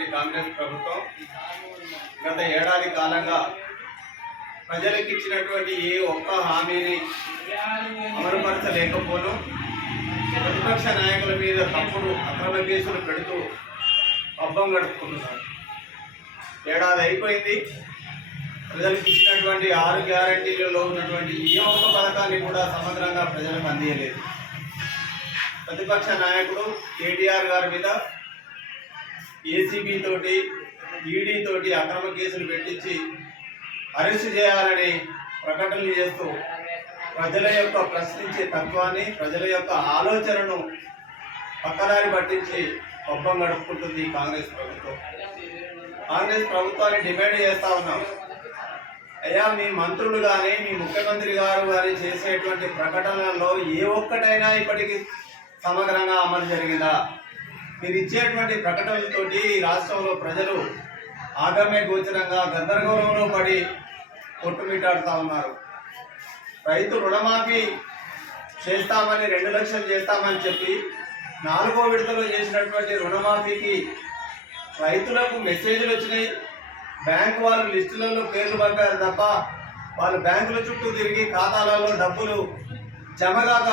ఉన్నటువంటి కాంగ్రెస్ ప్రభుత్వం గత ఏడాది కాలంగా ప్రజలకు ఇచ్చినటువంటి ఏ ఒక్క హామీని అమలుపరచలేకపోను. ప్రతిపక్ష నాయకుల మీద తప్పుడు అక్రమ కేసులు పెడుతూ పబ్బం గడుపుకుంటున్నారు. ఏడాది అయిపోయింది. ప్రజలకు ఇచ్చినటువంటి ఆరు గ్యారంటీలలో ఉన్నటువంటి ఏ ఒక్క పథకాన్ని కూడా సమగ్రంగా ప్రజలకు అందియలేదు. ప్రతిపక్ష నాయకుడు కేటీఆర్ గారి మీద ఏసీబీ తోటి ఈడీ తోటి అక్రమ కేసులు పెట్టించి అరెస్ట్ చేయాలని ప్రకటనలు చేస్తూ ప్రజల యొక్క ప్రశ్నించే తత్వాన్ని ప్రజల యొక్క ఆలోచనను పక్కదారి పట్టించి ఒప్పం గడుపుకుంటుంది కాంగ్రెస్ ప్రభుత్వం. కాంగ్రెస్ ప్రభుత్వాన్ని డిమాండ్ చేస్తా ఉన్నాం. అయ్యా మీ మంత్రులు కానీ మీ ముఖ్యమంత్రి గారు కానీ చేసేటువంటి ప్రకటనలలో ఏ ఒక్కటైనా ఇప్పటికీ సమగ్రంగా అమలు జరిగిందా? మీరు ఇచ్చేటువంటి ప్రకటనలతోటి ఈ రాష్ట్రంలో ప్రజలు ఆగమే గోచరంగా గందరగోళంలో పడి కొట్టుమిట్టాడుతూ ఉన్నారు. రైతు రుణమాఫీ చేస్తామని రెండు లక్షలు చేస్తామని చెప్పి నాలుగో విడతలో చేసినటువంటి రుణమాఫీకి రైతులకు మెసేజ్లు వచ్చినాయి. బ్యాంకు వాళ్ళు లిస్టులలో పేర్లు పంపారు తప్ప వాళ్ళు బ్యాంకుల చుట్టూ తిరిగి ఖాతాలలో డబ్బులు జమగాక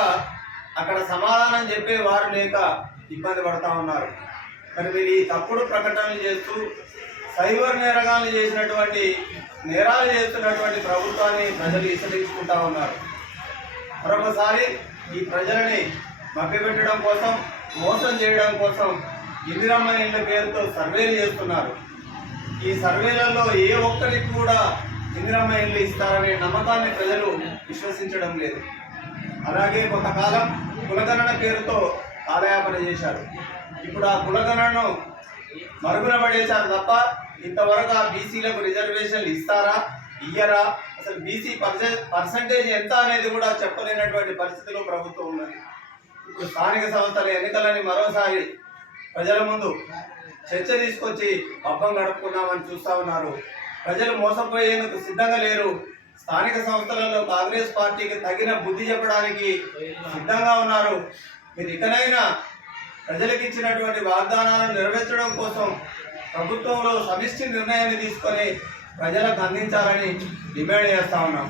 అక్కడ సమాధానం చెప్పే వారు లేక ఇబ్బంది పడతా ఉన్నారు. మరి మీరు ఈ తప్పుడు ప్రకటనలు చేస్తూ సైబర్ నేరగాలు చేసినటువంటి నేరాలు చేస్తున్నటువంటి ప్రభుత్వాన్ని ప్రజలు విసరించుకుంటా ఉన్నారు. మరొకసారి ఈ ప్రజలని మభ్యపెట్టడం కోసం మోసం చేయడం కోసం ఇందిరమ్మ ఇళ్ళ పేరుతో సర్వేలు చేస్తున్నారు. ఈ సర్వేలలో ఏ ఒక్కరికి కూడా ఇందిరమ్మ ఇల్లు ఇస్తారనే నమ్మకాన్ని ప్రజలు విశ్వసించడం లేదు. అలాగే కొంతకాలం కులగణన పేరుతో కాలయాపన చేశారు. ఇప్పుడు ఆ కులగణను మరుగున పడేశారు తప్ప ఇంతవరకు ఆ బీసీలకు రిజర్వేషన్లు ఇస్తారా? ఇయ్యరా? అసలు బీసీ పర్సంటేజ్ ఎంత అనేది కూడా చెప్పలేనటువంటి పరిస్థితిలో ప్రభుత్వం ఉన్నది. ఇప్పుడు స్థానిక సంస్థల ఎన్నికలని మరోసారి ప్రజల ముందు చర్చ తీసుకొచ్చి పబ్బం గడుపుకున్నామని చూస్తా ఉన్నారు. ప్రజలు మోసపోయేందుకు సిద్ధంగా లేరు. స్థానిక సంస్థలలో కాంగ్రెస్ పార్టీకి తగిన బుద్ధి చెప్పడానికి సిద్ధంగా ఉన్నారు. మీరు ఇకనైనా ప్రజలకు ఇచ్చినటువంటి వాగ్దానాలను నెరవేర్చడం కోసం ప్రభుత్వంలో సమిష్టి నిర్ణయాన్ని తీసుకొని ప్రజలకు అందించాలని డిమాండ్ చేస్తా ఉన్నాం.